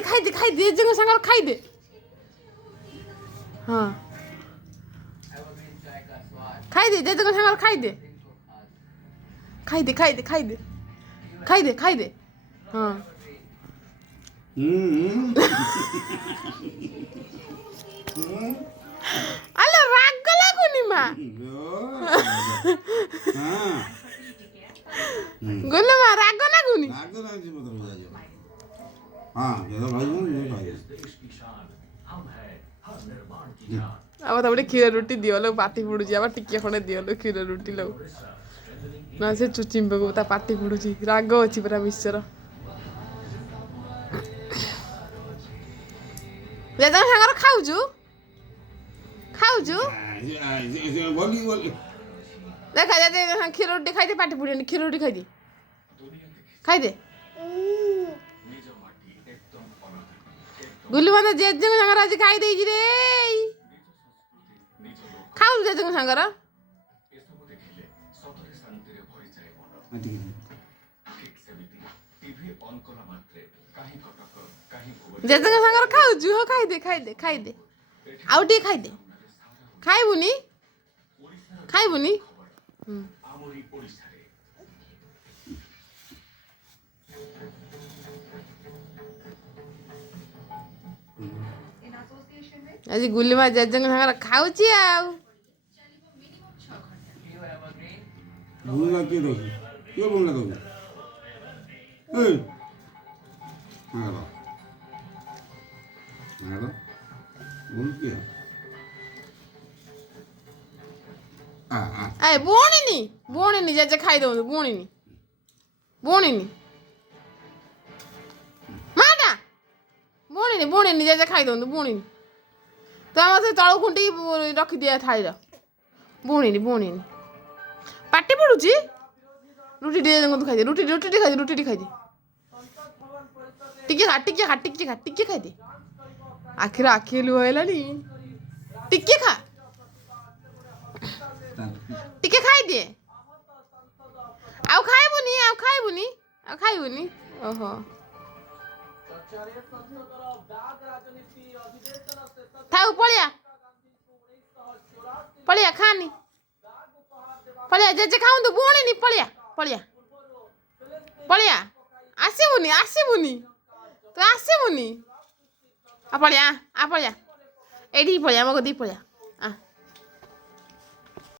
ଖାଇଦେ ଜେଜେଙ୍କ ସାଙ୍ଗରେ ଖାଇଦେ। ହଁ ଖାଇଦେ ଜେଜେଙ୍କ ସାଙ୍ଗରେ ଖାଇଦେ ଖାଇଦେ ହଁ ଆଲୋ ରାଗ ଲାଗୁନି ମା ଗୋଲୁ ମା ରାଗ ଲାଗୁନି अब तपाईँ क्षीर रोटी दियो लो पाटी पुडुची अब टिके खंडे दियो लो क्षीर रोटी लो ना से चुचिम्बको ता पाटी पुडुची राग अछि पुरा मिश्चर जेदा सागर खाउजु देखा दे क्षीर रोटी खाइदे पाटी पुडेनी क्षीर रोटी खाइदे गुल्लू माने जेजेको सागर आज खाइ देइछि रे खाउ जेजेको सागर जेजेको सागर खाउजु हो खाइदे आउ टी खाइदे खाइबुनी आज गुल्ली माँ जेजेको सागर खाउची आउ भूलना क्यों भूलना दोगे भूल क्या ए बोणीनी जेजे खाइ दो बोणीनी माटा बोणीनी जेजे खाइ दो बोणीनी तो आम से तलू खुंटी रखी दिया थाली बोणीनी पाटी पड़ुची रुटी खाइदे रुटी खाइदे टिके खाइदे आखिर आखि लुह है टिके खाइदे आउ खाइबुनी ओहो थाउ पलिया खानी पलिया जेजे खाऊँ बोणी पलिया आसबुनी तू आसबुनी पलिया एठी पलिया मग दी पलिया